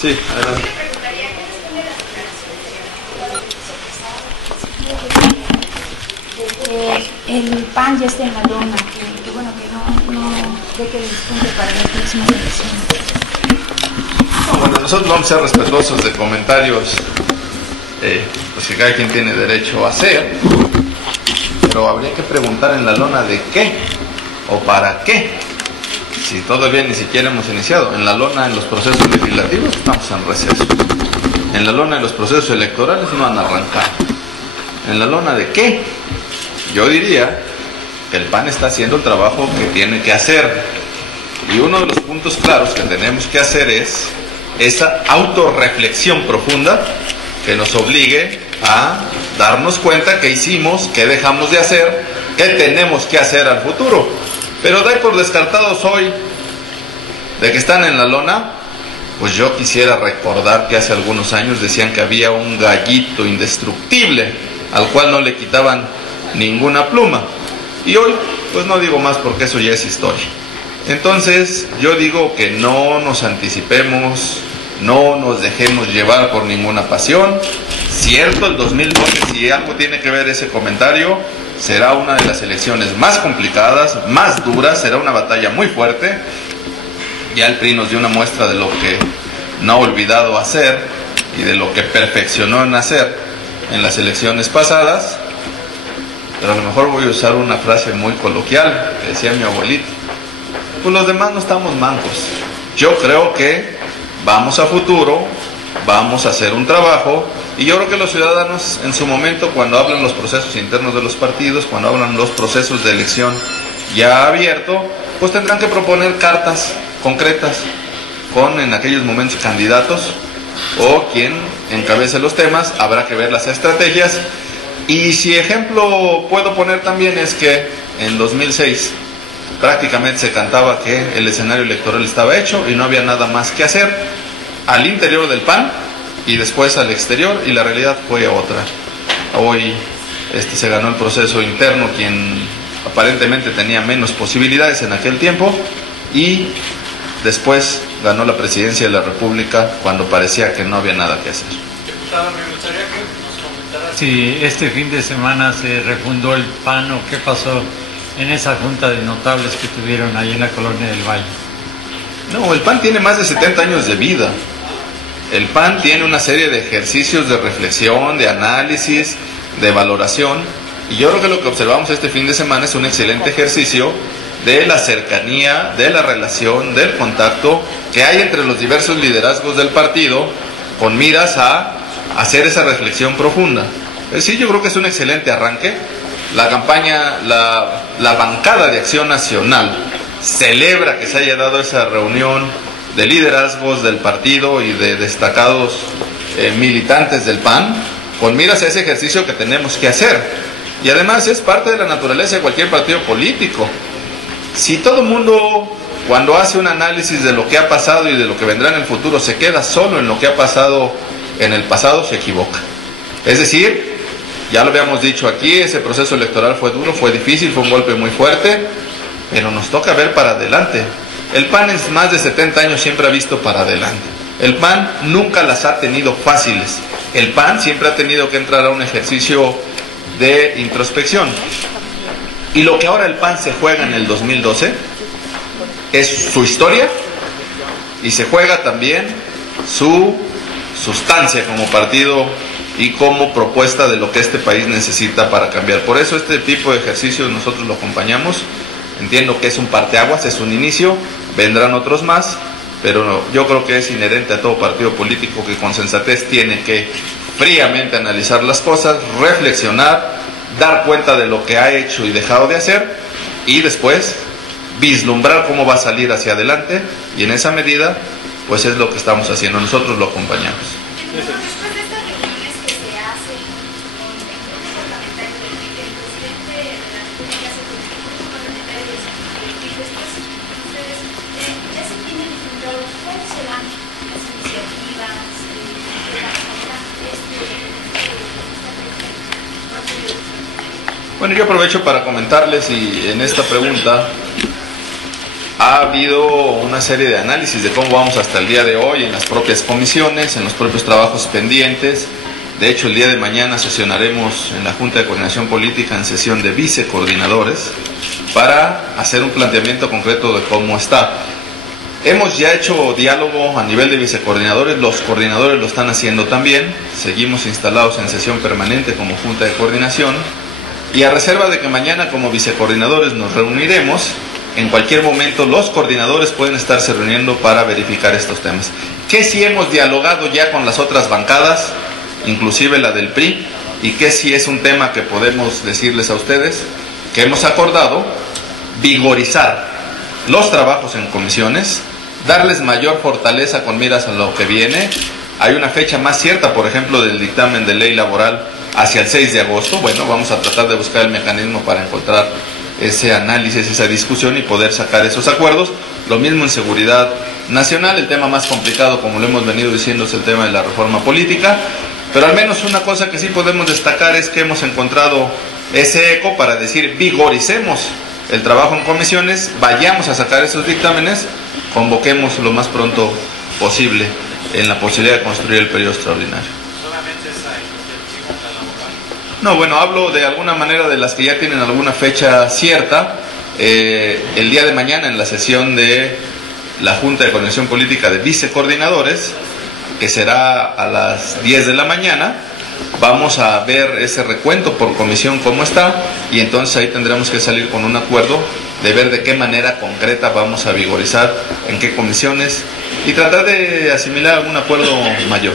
Sí, adelante. El PAN ya está en la lona, que bueno, que no de que despunte para las próximas elecciones. No, bueno, nosotros vamos a ser respetuosos de comentarios, pues que cada quien tiene derecho a hacer, pero habría que preguntar en la lona de qué o para qué, si todavía ni siquiera hemos iniciado. En la lona, en los procesos legislativos, estamos en receso. En la lona, en los procesos electorales, no han arrancado. En la lona de qué, yo diría que el PAN está haciendo el trabajo que tiene que hacer, y uno de los puntos claros que tenemos que hacer es esa autorreflexión profunda que nos obligue a darnos cuenta qué hicimos, qué dejamos de hacer, qué tenemos que hacer al futuro. Pero doy por descartados hoy de que están en la lona. Pues yo quisiera recordar que hace algunos años decían que había un gallito indestructible al cual no le quitaban ninguna pluma, y hoy pues no digo más porque eso ya es historia. Entonces yo digo que no nos anticipemos, no nos dejemos llevar por ninguna pasión. Cierto, el 2012, si algo tiene que ver ese comentario, será una de las elecciones más complicadas, más duras, será una batalla muy fuerte. Ya el PRI nos dio una muestra de lo que no ha olvidado hacer y de lo que perfeccionó en hacer en las elecciones pasadas. Pero a lo mejor voy a usar una frase muy coloquial que decía mi abuelito: pues los demás no estamos mancos. Yo creo que vamos a futuro, vamos a hacer un trabajo, y yo creo que los ciudadanos en su momento, cuando hablan los procesos internos de los partidos, cuando hablan los procesos de elección ya abierto, pues tendrán que proponer cartas concretas con en aquellos momentos candidatos o quien encabece los temas. Habrá que ver las estrategias. Y si ejemplo puedo poner también es que en 2006 prácticamente se cantaba que el escenario electoral estaba hecho y no había nada más que hacer al interior del PAN y después al exterior, y la realidad fue otra. Hoy se ganó el proceso interno quien aparentemente tenía menos posibilidades en aquel tiempo, y después ganó la presidencia de la República cuando parecía que no había nada que hacer. Diputado, me gustaría que nos comentara si este fin de semana se refundó el PAN o qué pasó en esa junta de notables que tuvieron ahí en la Colonia del Valle. No, el PAN tiene más de 70 años de vida. El PAN tiene una serie de ejercicios de reflexión, de análisis, de valoración, y yo creo que lo que observamos este fin de semana es un excelente ejercicio de la cercanía, de la relación, del contacto que hay entre los diversos liderazgos del partido, con miras a hacer esa reflexión profunda. Sí, yo creo que es un excelente arranque. La campaña, la bancada de Acción Nacional celebra que se haya dado esa reunión de liderazgos del partido y de destacados militantes del PAN, con miras a ese ejercicio que tenemos que hacer. Y además es parte de la naturaleza de cualquier partido político. Si todo el mundo, cuando hace un análisis de lo que ha pasado y de lo que vendrá en el futuro, se queda solo en lo que ha pasado en el pasado, se equivoca. Es decir, ya lo habíamos dicho aquí, ese proceso electoral fue duro, fue difícil, fue un golpe muy fuerte, pero nos toca ver para adelante. El PAN en más de 70 años siempre ha visto para adelante. El PAN nunca las ha tenido fáciles. El PAN siempre ha tenido que entrar a un ejercicio de introspección. Y lo que ahora el PAN se juega en el 2012 es su historia, y se juega también su sustancia como partido y como propuesta de lo que este país necesita para cambiar. Por eso este tipo de ejercicios nosotros lo acompañamos. Entiendo que es un parteaguas, es un inicio, vendrán otros más, pero no, yo creo que es inherente a todo partido político que con sensatez tiene que fríamente analizar las cosas, reflexionar, dar cuenta de lo que ha hecho y dejado de hacer, y después vislumbrar cómo va a salir hacia adelante, y en esa medida pues es lo que estamos haciendo, nosotros lo acompañamos. Después de estas reuniones que se hacen con el grupo parlamentario del PRI, el presidente de la República hace con el grupo parlamentario del PRI, después ustedes ya se tienen enfrentado cuáles serán las iniciativas de la manera Bueno, yo aprovecho para comentarles, y en esta pregunta Ha habido una serie de análisis de cómo vamos hasta el día de hoy en las propias comisiones, en los propios trabajos pendientes. De hecho, el día de mañana sesionaremos en la Junta de Coordinación Política en sesión de vicecoordinadores para hacer un planteamiento concreto de cómo está. Hemos ya hecho diálogo a nivel de vicecoordinadores, los coordinadores lo están haciendo también, seguimos instalados en sesión permanente como Junta de Coordinación y a reserva de que mañana como vicecoordinadores nos reuniremos, en cualquier momento los coordinadores pueden estarse reuniendo para verificar estos temas. Que sí hemos dialogado ya con las otras bancadas, inclusive la del PRI, y que sí es un tema que podemos decirles a ustedes, que hemos acordado vigorizar los trabajos en comisiones, darles mayor fortaleza con miras a lo que viene. Hay una fecha más cierta, por ejemplo, del dictamen de ley laboral hacia el 6 de agosto. Bueno, vamos a tratar de buscar el mecanismo para encontrar ese análisis, esa discusión y poder sacar esos acuerdos. Lo mismo en seguridad nacional. El tema más complicado, como lo hemos venido diciendo, es el tema de la reforma política. Pero al menos una cosa que sí podemos destacar es que hemos encontrado ese eco para decir vigoricemos el trabajo en comisiones, vayamos a sacar esos dictámenes, convoquemos lo más pronto posible en la posibilidad de construir el periodo extraordinario. ¿Solamente esa iniciativa laboral? No, bueno, hablo de alguna manera de las que ya tienen alguna fecha cierta. El día de mañana en la sesión de la Junta de Coordinación Política de Vicecoordinadores, que será a las 10 de la mañana, vamos a ver ese recuento por comisión cómo está y entonces ahí tendremos que salir con un acuerdo de ver de qué manera concreta vamos a vigorizar, en qué comisiones y tratar de asimilar algún acuerdo mayor.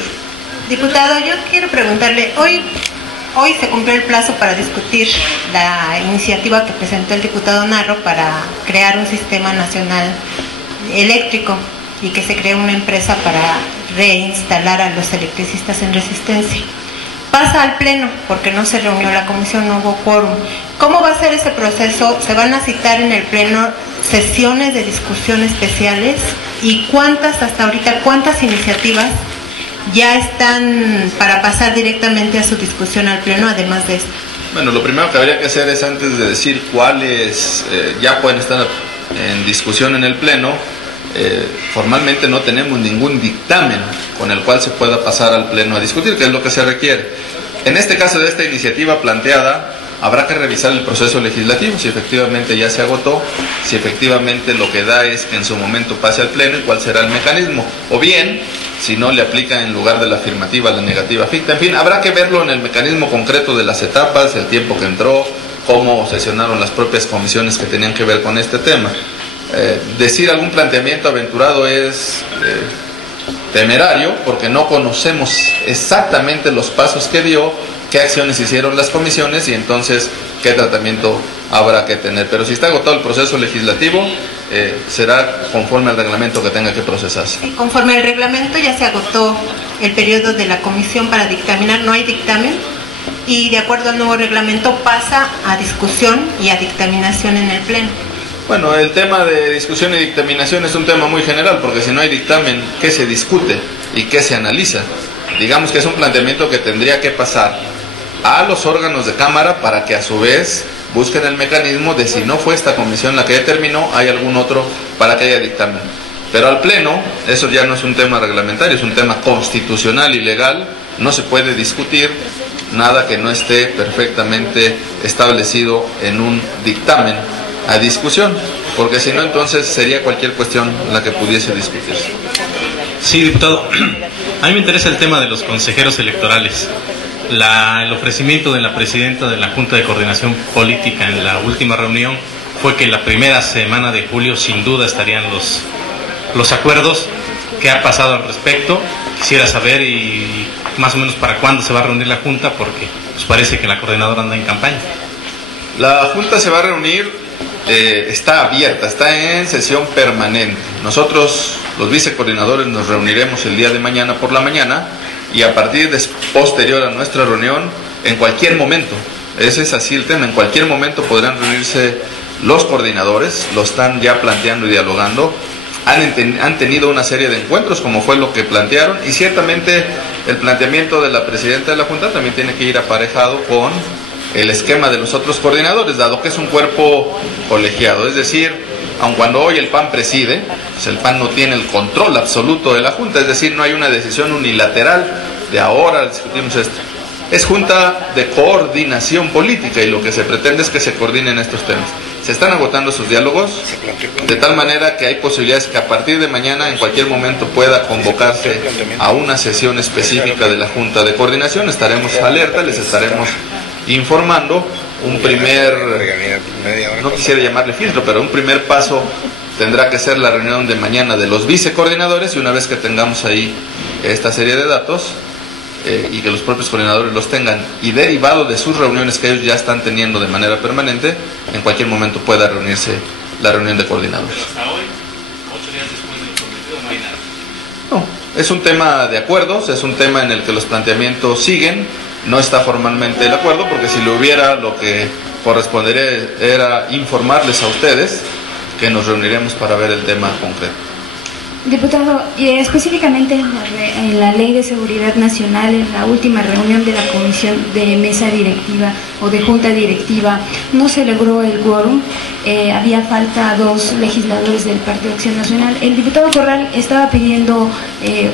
Diputado, yo quiero preguntarle, hoy se cumplió el plazo para discutir la iniciativa que presentó el diputado Narro para crear un sistema nacional eléctrico y que se cree una empresa para reinstalar a los electricistas en resistencia. Pasa al Pleno, porque no se reunió la comisión, no hubo quórum. ¿Cómo va a ser ese proceso? ¿Se van a citar en el Pleno sesiones de discusión especiales? ¿Y hasta ahorita, cuántas iniciativas ya están para pasar directamente a su discusión al Pleno, además de esto? Bueno, lo primero que habría que hacer es, antes de decir cuáles ya pueden estar en discusión en el Pleno, formalmente no tenemos ningún dictamen con el cual se pueda pasar al Pleno a discutir, que es lo que se requiere. En este caso de esta iniciativa planteada, habrá que revisar el proceso legislativo, si efectivamente ya se agotó, si efectivamente lo que da es que en su momento pase al Pleno y cuál será el mecanismo, o bien, si no le aplica en lugar de la afirmativa la negativa ficta. En fin, habrá que verlo en el mecanismo concreto de las etapas, el tiempo que entró, cómo sesionaron las propias comisiones que tenían que ver con este tema. Decir algún planteamiento aventurado es temerario porque no conocemos exactamente los pasos que dio, qué acciones hicieron las comisiones y entonces qué tratamiento habrá que tener. Pero si está agotado el proceso legislativo, será conforme al reglamento que tenga que procesarse. Conforme al reglamento ya se agotó el periodo de la comisión para dictaminar, no hay dictamen y de acuerdo al nuevo reglamento pasa a discusión y a dictaminación en el Pleno. Bueno, el tema de discusión y dictaminación es un tema muy general, porque si no hay dictamen, ¿qué se discute y qué se analiza? Digamos que es un planteamiento que tendría que pasar a los órganos de Cámara para que a su vez busquen el mecanismo de si no fue esta comisión la que determinó, hay algún otro para que haya dictamen. Pero al Pleno, eso ya no es un tema reglamentario, es un tema constitucional y legal, no se puede discutir nada que no esté perfectamente establecido en un dictamen a discusión, porque si no entonces sería cualquier cuestión la que pudiese discutirse. Sí, diputado, a mí me interesa el tema de los consejeros electorales. El ofrecimiento de la presidenta de la Junta de Coordinación Política en la última reunión fue que la primera semana de julio sin duda estarían los acuerdos. ¿Qué ha pasado al respecto? Quisiera saber y más o menos para cuándo se va a reunir la Junta, porque pues parece que la coordinadora anda en campaña. La Junta se va a reunir, está abierta, está en sesión permanente. Nosotros, los vicecoordinadores, nos reuniremos el día de mañana por la mañana y a partir de posterior a nuestra reunión, en cualquier momento, ese es así el tema, en cualquier momento podrán reunirse los coordinadores, lo están ya planteando y dialogando. Han tenido una serie de encuentros, como fue lo que plantearon, y ciertamente el planteamiento de la presidenta de la Junta también tiene que ir aparejado con el esquema de los otros coordinadores, dado que es un cuerpo colegiado. Es decir, aun cuando hoy el PAN preside, pues el PAN no tiene el control absoluto de la Junta, es decir, no hay una decisión unilateral de ahora discutimos esto. Es Junta de Coordinación Política y lo que se pretende es que se coordinen estos temas. Se están agotando sus diálogos de tal manera que hay posibilidades que a partir de mañana en cualquier momento pueda convocarse a una sesión específica de la Junta de Coordinación. Estaremos alerta, les estaremos informando. Un primer, no quisiera llamarle filtro, pero un primer paso tendrá que ser la reunión de mañana de los vicecoordinadores, y una vez que tengamos ahí esta serie de datos y que los propios coordinadores los tengan, y derivado de sus reuniones que ellos ya están teniendo de manera permanente, en cualquier momento pueda reunirse la reunión de coordinadores. Hasta hoy, 8 días después del cometido, no hay nada. No, es un tema de acuerdos, es un tema en el que los planteamientos siguen. No está formalmente el acuerdo, porque si lo hubiera, lo que correspondería era informarles a ustedes que nos reuniremos para ver el tema concreto. Diputado, y específicamente en la Ley de Seguridad Nacional, en la última reunión de la Comisión de Mesa Directiva o de Junta Directiva, no se logró el quórum, había falta 2 legisladores del Partido Acción Nacional. El diputado Corral estaba pidiendo,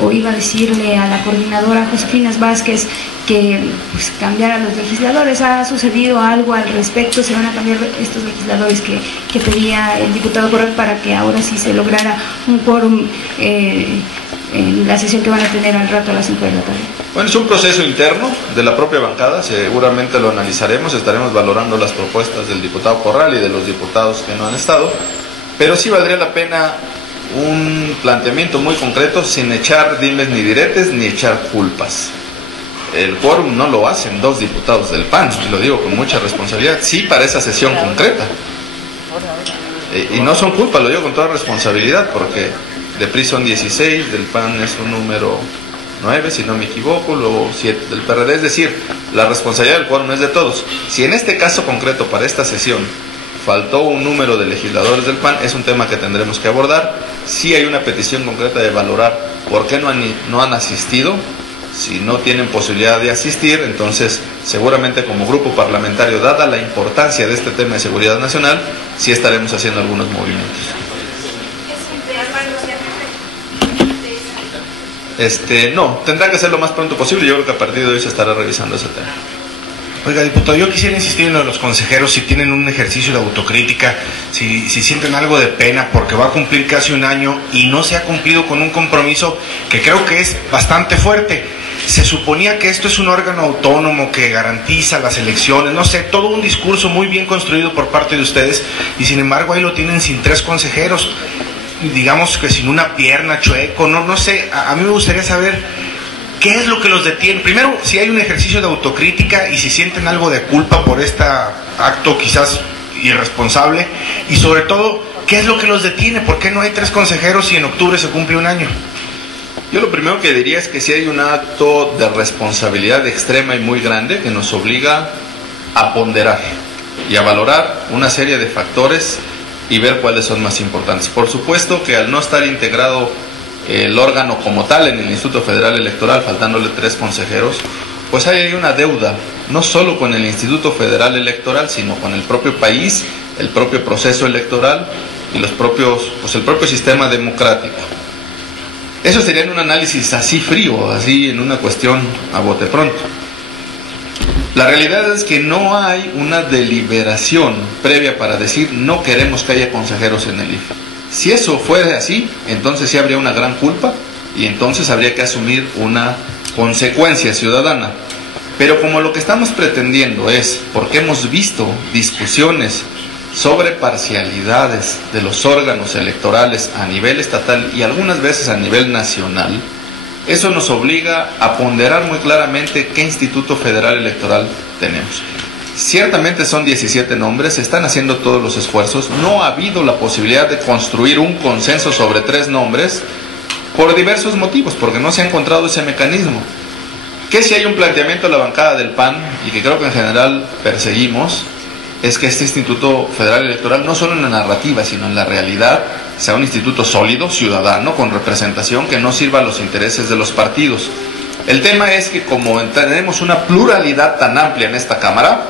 o iba a decirle a la coordinadora Josefina Vázquez, que pues, cambiara a los legisladores. ¿Ha sucedido algo al respecto? ¿Se van a cambiar estos legisladores que pedía el diputado Corral para que ahora sí se lograra un quórum en la sesión que van a tener al rato a las 5 de la tarde? Bueno, es un proceso interno de la propia bancada, seguramente lo analizaremos, estaremos valorando las propuestas del diputado Corral y de los diputados que no han estado, pero sí valdría la pena un planteamiento muy concreto, sin echar dimes ni diretes ni echar culpas. El quórum no lo hacen 2 diputados del PAN, y lo digo con mucha responsabilidad, sí para esa sesión concreta. Y no son culpas, lo digo con toda responsabilidad, porque de PRI son 16, del PAN es un número 9, si no me equivoco, luego 7 del PRD, es decir, la responsabilidad del quórum es de todos. Si en este caso concreto, para esta sesión, faltó un número de legisladores del PAN, es un tema que tendremos que abordar. Sí hay una petición concreta de valorar por qué no han asistido. Si no tienen posibilidad de asistir, entonces seguramente como grupo parlamentario, dada la importancia de este tema de seguridad nacional, sí estaremos haciendo algunos movimientos. No, tendrá que ser lo más pronto posible. Yo creo que a partir de hoy se estará revisando ese tema. Oiga, diputado, yo quisiera insistir en lo de los consejeros, si tienen un ejercicio de autocrítica, si sienten algo de pena, porque va a cumplir casi un año y no se ha cumplido con un compromiso que creo que es bastante fuerte. Se suponía que esto es un órgano autónomo que garantiza las elecciones, no sé, todo un discurso muy bien construido por parte de ustedes, y sin embargo ahí lo tienen sin 3 consejeros, digamos que sin una pierna, chueco, no sé, a mí me gustaría saber qué es lo que los detiene. Primero, si hay un ejercicio de autocrítica y si sienten algo de culpa por este acto quizás irresponsable, y sobre todo, ¿qué es lo que los detiene? ¿Por qué no hay 3 consejeros y en octubre se cumple un año? Yo lo primero que diría es que sí hay un acto de responsabilidad extrema y muy grande que nos obliga a ponderar y a valorar una serie de factores y ver cuáles son más importantes. Por supuesto que al no estar integrado el órgano como tal en el Instituto Federal Electoral, faltándole 3 consejeros, pues hay una deuda, no solo con el Instituto Federal Electoral, sino con el propio país, el propio proceso electoral y el propio sistema democrático. Eso sería en un análisis así frío, así en una cuestión a bote pronto. La realidad es que no hay una deliberación previa para decir no queremos que haya consejeros en el IFE. Si eso fuera así, entonces sí habría una gran culpa y entonces habría que asumir una consecuencia ciudadana. Pero como lo que estamos pretendiendo es, porque hemos visto discusiones sobre parcialidades de los órganos electorales a nivel estatal y algunas veces a nivel nacional, eso nos obliga a ponderar muy claramente qué Instituto Federal Electoral tenemos. Ciertamente son 17 nombres, se están haciendo todos los esfuerzos, no ha habido la posibilidad de construir un consenso sobre 3 nombres por diversos motivos, porque no se ha encontrado ese mecanismo. Que si hay un planteamiento de la bancada del PAN, y que creo que en general perseguimos, es que este Instituto Federal Electoral, no solo en la narrativa, sino en la realidad, sea un instituto sólido, ciudadano, con representación, que no sirva a los intereses de los partidos. El tema es que como tenemos una pluralidad tan amplia en esta Cámara,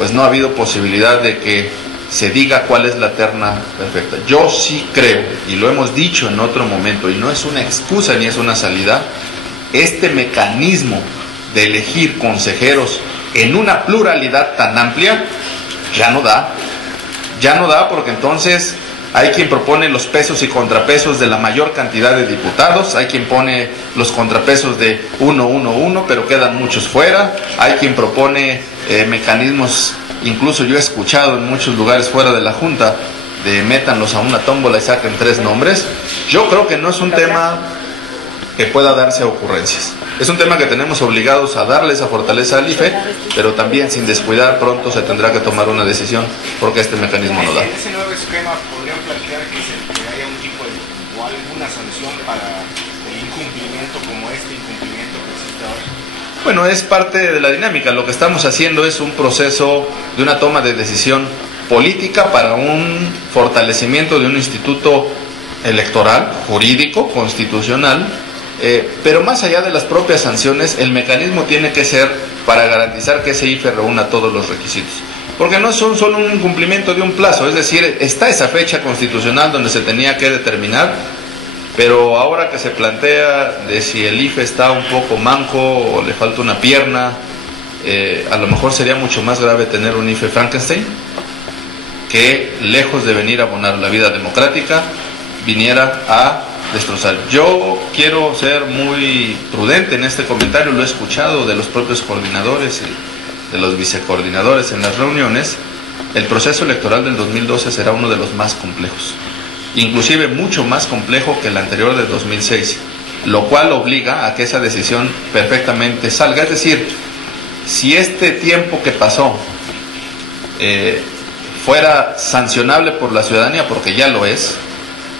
pues no ha habido posibilidad de que se diga cuál es la terna perfecta. Yo sí creo, y lo hemos dicho en otro momento, y no es una excusa ni es una salida, este mecanismo de elegir consejeros en una pluralidad tan amplia ya no da, porque entonces hay quien propone los pesos y contrapesos de la mayor cantidad de diputados, hay quien pone los contrapesos de 1-1-1, pero quedan muchos fuera, hay quien propone mecanismos, incluso yo he escuchado en muchos lugares fuera de la Junta, de métanlos a una tómbola y saquen 3 nombres. Yo creo que no es un tema que pueda darse a ocurrencias. Es un tema que tenemos obligados a darle esa fortaleza al IFE, pero también sin descuidar, pronto se tendrá que tomar una decisión, porque este mecanismo no da. En ese nuevo esquema podrían plantear que haya un tipo o alguna sanción para el incumplimiento como este incumplimiento que existe ahora. Bueno, es parte de la dinámica. Lo que estamos haciendo es un proceso de una toma de decisión política para un fortalecimiento de un instituto electoral, jurídico, constitucional, pero más allá de las propias sanciones, el mecanismo tiene que ser para garantizar que ese IFE reúna todos los requisitos. Porque no son solo un incumplimiento de un plazo, es decir, está esa fecha constitucional donde se tenía que determinar, pero ahora que se plantea de si el IFE está un poco manco o le falta una pierna, a lo mejor sería mucho más grave tener un IFE Frankenstein, que lejos de venir a abonar la vida democrática, viniera a destrozar. Yo quiero ser muy prudente en este comentario, lo he escuchado de los propios coordinadores y de los vicecoordinadores en las reuniones. El proceso electoral del 2012 será uno de los más complejos, inclusive mucho más complejo que el anterior de 2006, lo cual obliga a que esa decisión perfectamente salga. Es decir, si este tiempo que pasó fuera sancionable por la ciudadanía, porque ya lo es,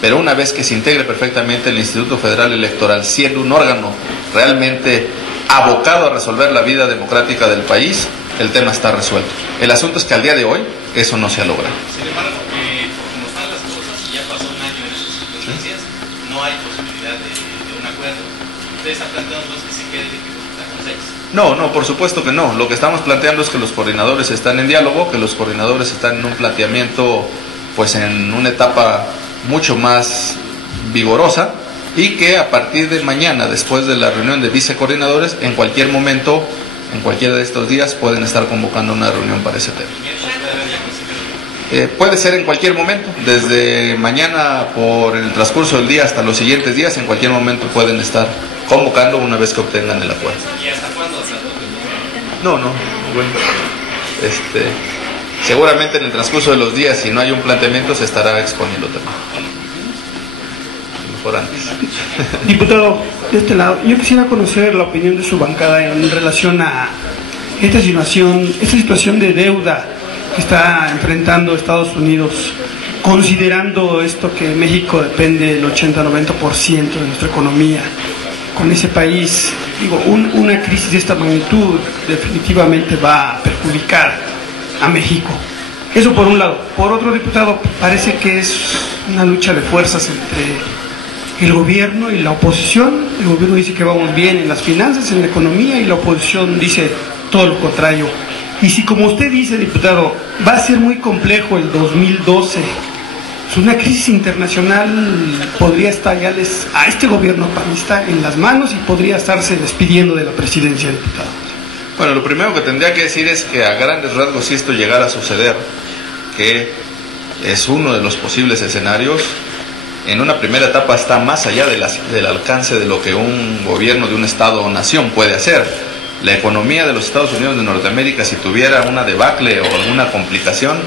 pero una vez que se integre perfectamente el Instituto Federal Electoral, siendo un órgano realmente abocado a resolver la vida democrática del país, el tema está resuelto. El asunto es que al día de hoy eso no se ha logrado. Sin embargo, como están las cosas y ya pasó un año en esas circunstancias, no hay posibilidad de un acuerdo. ¿Ustedes están planteando entonces que se quede el Ejecutivo con 6? No, por supuesto que no. Lo que estamos planteando es que los coordinadores están en diálogo, que los coordinadores están en un planteamiento, pues en una etapa mucho más vigorosa, y que a partir de mañana, después de la reunión de vicecoordinadores, en cualquier momento, en cualquiera de estos días, pueden estar convocando una reunión para ese tema. Puede ser en cualquier momento, desde mañana por el transcurso del día hasta los siguientes días, en cualquier momento pueden estar convocando una vez que obtengan el acuerdo. ¿Y hasta cuándo? No, bueno, seguramente en el transcurso de los días, si no hay un planteamiento, se estará exponiendo también. Mejor antes. Diputado, de este lado, yo quisiera conocer la opinión de su bancada en relación a esta situación de deuda que está enfrentando Estados Unidos, considerando esto que México depende del 80-90% de nuestra economía. Con ese país, una crisis de esta magnitud definitivamente va a perjudicar a México. Eso por un lado. Por otro, diputado, parece que es una lucha de fuerzas entre el gobierno y la oposición. El gobierno dice que vamos bien en las finanzas, en la economía, y la oposición dice todo lo contrario. Y si, como usted dice, diputado, va a ser muy complejo el 2012, una crisis internacional podría estallarles a este gobierno panista en las manos y podría estarse despidiendo de la presidencia, diputado. Bueno, lo primero que tendría que decir es que a grandes rasgos, si esto llegara a suceder, que es uno de los posibles escenarios, en una primera etapa está más allá del alcance de lo que un gobierno de un Estado o nación puede hacer. La economía de los Estados Unidos de Norteamérica, si tuviera una debacle o alguna complicación,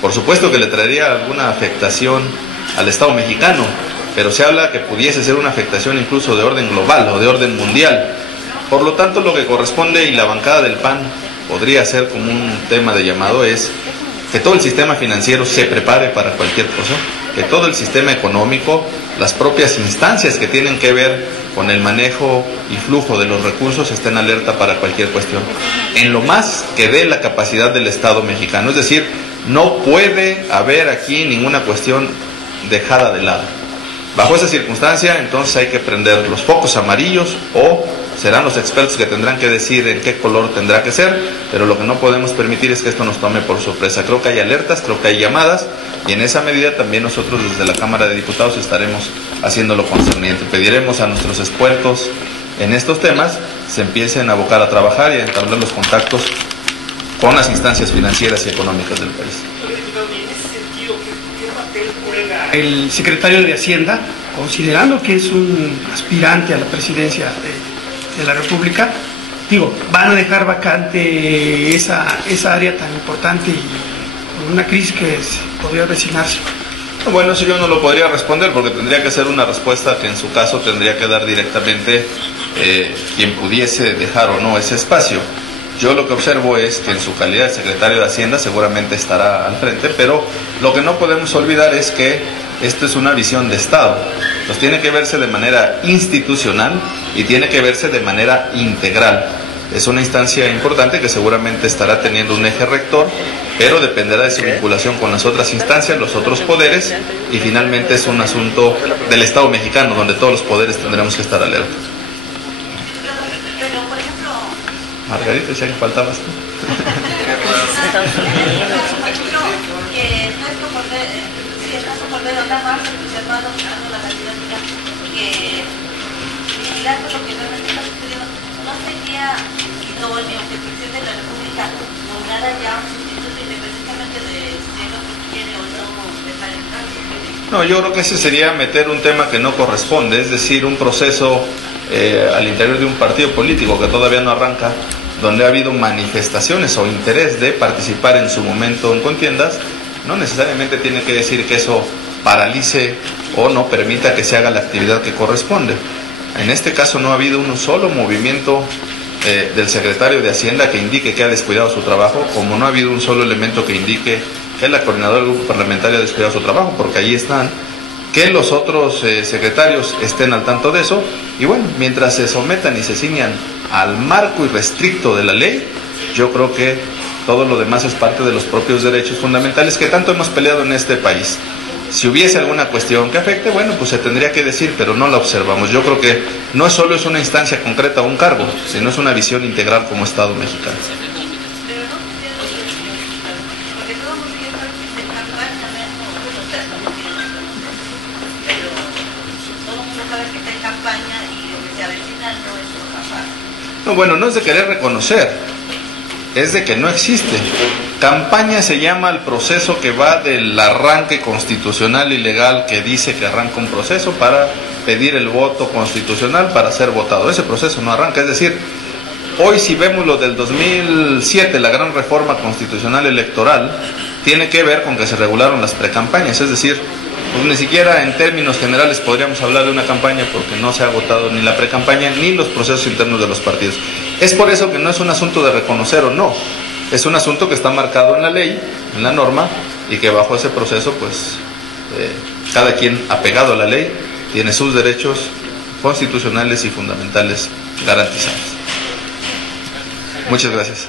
por supuesto que le traería alguna afectación al Estado mexicano, pero se habla que pudiese ser una afectación incluso de orden global o de orden mundial. Por lo tanto, lo que corresponde, y la bancada del PAN podría ser como un tema de llamado, es que todo el sistema financiero se prepare para cualquier cosa, que todo el sistema económico, las propias instancias que tienen que ver con el manejo y flujo de los recursos estén alerta para cualquier cuestión, en lo más que dé la capacidad del Estado mexicano. Es decir, no puede haber aquí ninguna cuestión dejada de lado. Bajo esa circunstancia, entonces hay que prender los focos amarillos o serán los expertos que tendrán que decir en qué color tendrá que ser, pero lo que no podemos permitir es que esto nos tome por sorpresa. Creo que hay alertas, creo que hay llamadas, y en esa medida también nosotros desde la Cámara de Diputados estaremos haciendo lo concerniente. Pediremos a nuestros expertos en estos temas se empiecen a abocar a trabajar y a entablar los contactos con las instancias financieras y económicas del país. El secretario de Hacienda, considerando que es un aspirante a la presidencia de la República, van a dejar vacante esa área tan importante y con una crisis que podría avecinarse. Bueno, eso yo no lo podría responder porque tendría que ser una respuesta que en su caso tendría que dar directamente quien pudiese dejar o no ese espacio. Yo lo que observo es que en su calidad de secretario de Hacienda seguramente estará al frente, pero lo que no podemos olvidar es que esto es una visión de Estado. Pues tiene que verse de manera institucional y tiene que verse de manera integral. Es una instancia importante que seguramente estará teniendo un eje rector, pero dependerá de su vinculación con las otras instancias, los otros poderes, y finalmente es un asunto del Estado mexicano, donde todos los poderes tendremos que estar alerta. Pero, por ejemplo... Margarita, ya que faltabas tú. Mirando lo que realmente está sucediendo, ¿no sería idóneo que el presidente de la República nombrara ya un sustituto independientemente de si el otro quiere o no dejar el cargo? No, yo creo que ese sería meter un tema que no corresponde, es decir, un proceso al interior de un partido político que todavía no arranca, donde ha habido manifestaciones o interés de participar en su momento en contiendas. No necesariamente tiene que decir que eso paralice o no permita que se haga la actividad que corresponde. En este caso no ha habido un solo movimiento del secretario de Hacienda que indique que ha descuidado su trabajo, como no ha habido un solo elemento que indique que la coordinadora del grupo parlamentario ha descuidado su trabajo, porque ahí están, que los otros secretarios estén al tanto de eso, y bueno, mientras se sometan y se ciñan al marco irrestricto de la ley, yo creo que todo lo demás es parte de los propios derechos fundamentales que tanto hemos peleado en este país. Si hubiese alguna cuestión que afecte, bueno, pues se tendría que decir, pero no la observamos. Yo creo que no solo es una instancia concreta o un cargo, sino es una visión integral como Estado mexicano. No, bueno, no es de querer reconocer, es de que no existe. Campaña se llama el proceso que va del arranque constitucional y legal que dice que arranca un proceso para pedir el voto constitucional para ser votado. Ese proceso no arranca, es decir, hoy si vemos lo del 2007, la gran reforma constitucional electoral, tiene que ver con que se regularon las precampañas, es decir, pues ni siquiera en términos generales podríamos hablar de una campaña porque no se ha votado ni la precampaña ni los procesos internos de los partidos. Es por eso que no es un asunto de reconocer o no, es un asunto que está marcado en la ley, en la norma, y que bajo ese proceso, pues, cada quien apegado a la ley tiene sus derechos constitucionales y fundamentales garantizados. Muchas gracias.